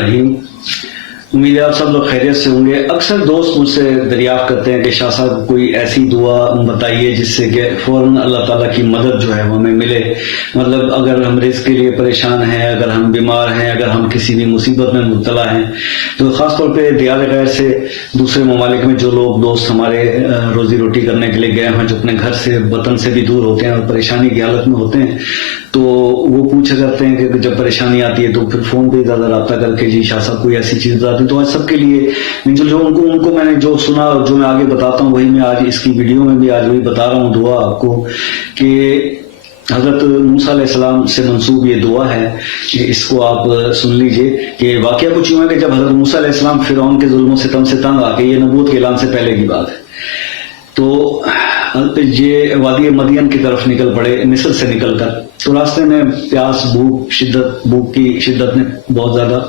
रहीम। उम्मीद है आप सब लोग खैरियत से होंगे। अक्सर दोस्त मुझसे दरियाफ्त करते हैं कि शाह साहब कोई ऐसी दुआ बताइए जिससे कि फौरन अल्लाह ताला की मदद जो है वो हमें मिले। मतलब अगर हम रिज़्क़ के लिए परेशान हैं, अगर हम बीमार हैं, अगर हम किसी भी मुसीबत में मुब्तला हैं, तो ख़ास तौर पे दियार गैर से दूसरे ममालिक में जो लोग दोस्त हमारे रोज़ी रोटी करने के लिए गए हैं, जो अपने घर से वतन से भी दूर होते हैं और परेशानी की हालत में होते हैं, तो वो पूछा करते हैं कि जब परेशानी आती है तो फिर फ़ोन पे ज़्यादा रब्ता करके जी शाह साहब कोई ऐसी चीज़ बताती। तो आज सबके लिए जो उनको मैंने जो सुना, जो मैं आगे बताता हूँ, वही मैं आज इसकी वीडियो में भी आज वही बता रहा हूँ दुआ आपको, कि हज़रत मूसा अलैहिस्सलाम से मंसूब ये दुआ है कि इसको आप सुन लीजिए। कि वाक़या कुछ यूँ है कि जब हज़रत मूसा अलैहिस्सलाम फ़िरौन के जुल्म सितम से तंग आके, ये नबूवत के ऐलान से पहले की बात है, तो ये वादी मदियन की तरफ निकल पड़े मिस्र से निकल कर। तो रास्ते में प्यास भूख की शिद्दत ने बहुत ज़्यादा